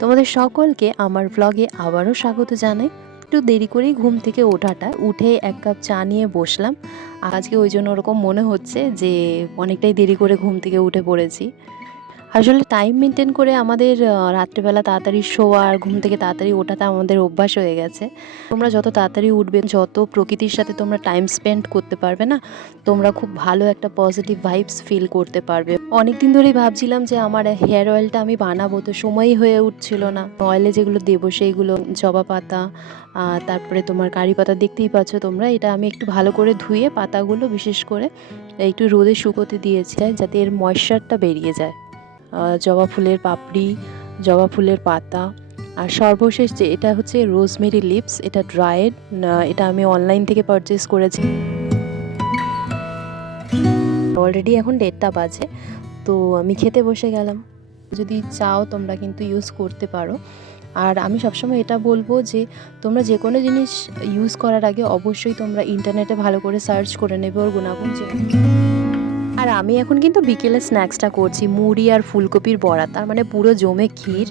তোমাদের সকলকে আমার ব্লগে আবারও স্বাগত জানাই। একটু দেরি করেই ঘুম থেকে উঠে এক কাপ চা নিয়ে বসলাম। আজকে ওই জন্য ওরকম মনে হচ্ছে যে অনেকটাই দেরি করে ঘুম থেকে উঠে পড়েছি। আসলে টাইম মেনটেন করে আমাদের রাত্রেবেলা তাড়াতাড়ি শোয়া আর ঘুম থেকে তাড়াতাড়ি ওঠাটা আমাদের অভ্যাস হয়ে গেছে। তোমরা যত তাড়াতাড়ি উঠবে, যত প্রকৃতির সাথে তোমরা টাইম স্পেন্ড করতে পারবে না, তোমরা খুব ভালো একটা পজিটিভ ভাইবস ফিল করতে পারবে। অনেকদিন ধরেই ভাবছিলাম যে আমার হেয়ার অয়েলটা আমি বানাবো, তো সময়ই হয়ে উঠছিল না। অয়েলে যেগুলো দেবো সেইগুলো জবা পাতা, তারপরে তোমার কারি পাতা, দেখতেই পাচ্ছ তোমরা। এটা আমি একটু ভালো করে ধুয়ে পাতাগুলো বিশেষ করে একটু রোদে শুকোতে দিয়েছি যাতে এর ময়েশ্চারটা বেরিয়ে যায়। জবা ফুলের পাপড়ি, জবা ফুলের পাতা, আর সর্বশেষ যে এটা হচ্ছে রোজমেরি লিভস, এটা ড্রায়েড। এটা আমি অনলাইন থেকে পারচেস করেছি। অলরেডি এখন 1:30টা বাজে, তো আমি খেতে বসে গেলাম। যদি চাও তোমরা কিন্তু ইউজ করতে পারো। আর আমি সবসময় এটা বলবো যে তোমরা যে কোনো জিনিস ইউজ করার আগে অবশ্যই তোমরা ইন্টারনেটে ভালো করে সার্চ করে নেবে ওর গুণাগুণ জেনে। আর আমি এখন কিন্তু বিকেলে স্ন্যাক্সটা করছি মুড়ি আর ফুলকপির বড়া, তার মানে পুরো জমে ক্ষীর।